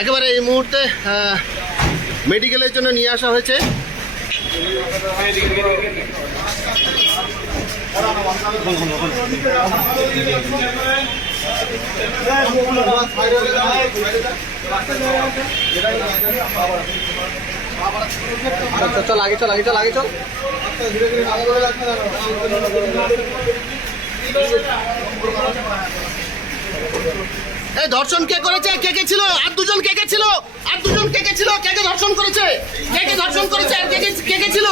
একেবারে এই মুহূর্তে মেডিকেলের জন্য নিয়ে আসা হয়েছে। চল আগে চল, আগে চল, আগে চল। এই ধর্ষণ কে করেছে? কে কে ছিল? আর দুজন কে কে ছিল? আর দুজন কে কে ছিল? কে কে ধর্ষণ করেছে? কে কে ধর্ষণ করেছে? আর কে কে ছিল?